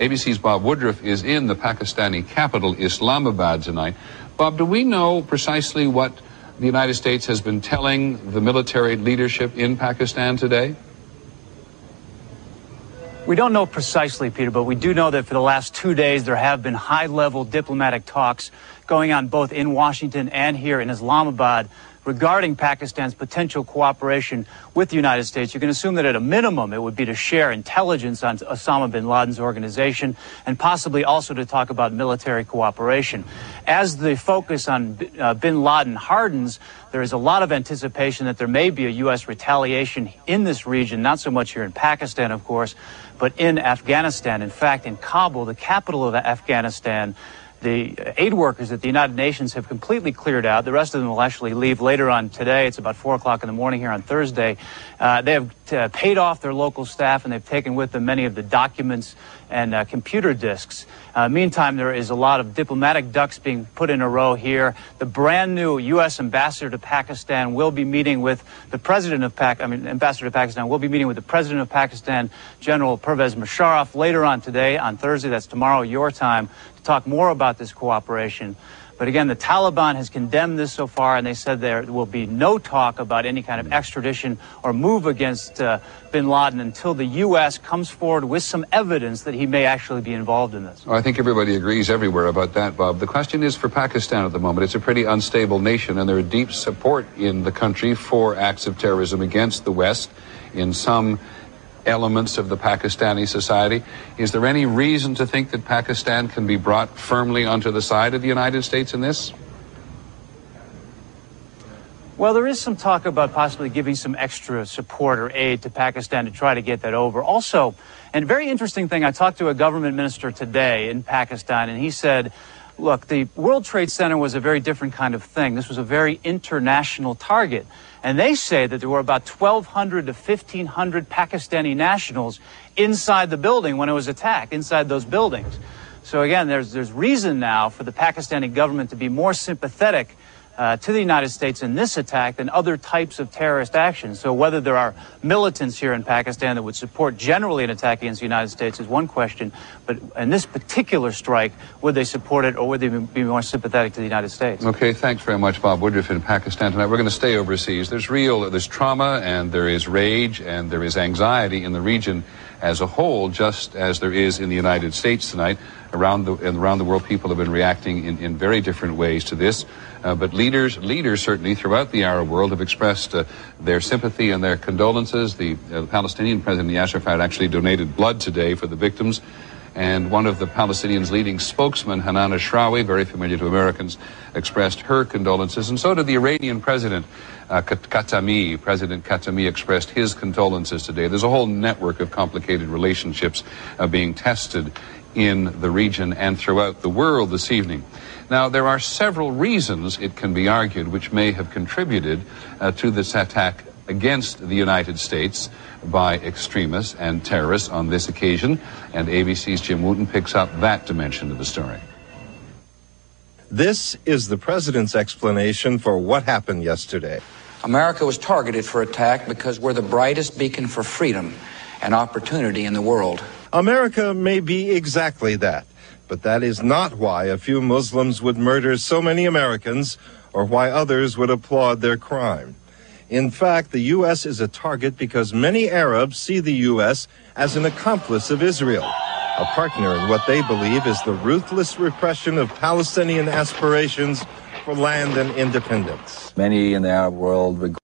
ABC's Bob Woodruff is in the Pakistani capital, Islamabad, tonight. Bob, do we know precisely what the United States has been telling the military leadership in Pakistan today? We don't know precisely, Peter, but we do know that for the last 2 days there have been high-level diplomatic talks going on both in Washington and here in Islamabad regarding Pakistan's potential cooperation with the United States. You can assume that at a minimum it would be to share intelligence on Osama bin Laden's organization and possibly also to talk about military cooperation. As the focus on bin Laden hardens, there is a lot of anticipation that there may be a U.S. retaliation in this region, not so much here in Pakistan, of course, but in Afghanistan. In fact, in Kabul, the capital of Afghanistan, the aid workers at the United Nations have completely cleared out. The rest of them will actually leave later on today. It's about 4 o'clock in the morning here on Thursday. They have paid off their local staff, and they've taken with them many of the documents and computer disks. Meantime, there is a lot of diplomatic ducks being put in a row here. The brand new U.S. ambassador to Pakistan will be meeting with the president of ambassador to Pakistan will be meeting with the president of Pakistan, General Pervez Musharraf, later on today, on Thursday. That's tomorrow, your time, to talk more about this cooperation. But again, the Taliban has condemned this so far, and they said there will be no talk about any kind of extradition or move against bin Laden until the U.S. comes forward with some evidence that he may actually be involved in this. Well, I think everybody agrees everywhere about that, Bob. The question is for Pakistan at the moment. It's a pretty unstable nation, and there are deep support in the country for acts of terrorism against the West in some elements of the Pakistani society. Is there any reason to think that Pakistan can be brought firmly onto the side of the United States in this? Well, there is some talk about possibly giving some extra support or aid to Pakistan to try to get that over. Also, and a very interesting thing, I talked to a government minister today in Pakistan, and he said, look, the World Trade Center was a very different kind of thing. This was a very international target. And they say that there were about 1,200 to 1,500 Pakistani nationals inside the building when it was attacked, inside those buildings. So again, there's reason now for the Pakistani government to be more sympathetic to the United States in this attack than other types of terrorist actions. So whether there are militants here in Pakistan that would support generally an attack against the United States is one question, but in this particular strike, would they support it or would they be more sympathetic to the United States? Okay, thanks very much, Bob Woodruff in Pakistan tonight. We're going to stay overseas. There's trauma and there is rage and there is anxiety in the region as a whole, just as there is in the United States tonight. Around the world, people have been reacting in very different ways to this. But leaders certainly throughout the Arab world have expressed their sympathy and their condolences. The Palestinian President Yasser Arafat actually donated blood today for the victims. And one of the Palestinians' leading spokesmen, Hanan Ashrawi, very familiar to Americans, expressed her condolences. And so did the Iranian President Khatami. President Khatami expressed his condolences today. There's a whole network of complicated relationships being tested in the region and throughout the world this evening. Now, there are several reasons, it can be argued, which may have contributed to this attack against the United States by extremists and terrorists on this occasion, and ABC's Jim Wooten picks up that dimension of the story. This is the president's explanation for what happened yesterday. America was targeted for attack because we're the brightest beacon for freedom and opportunity in the world. America may be exactly that, but that is not why a few Muslims would murder so many Americans or why others would applaud their crime. In fact, the U.S. is a target because many Arabs see the U.S. as an accomplice of Israel, a partner in what they believe is the ruthless repression of Palestinian aspirations for land and independence. Many in the Arab world regard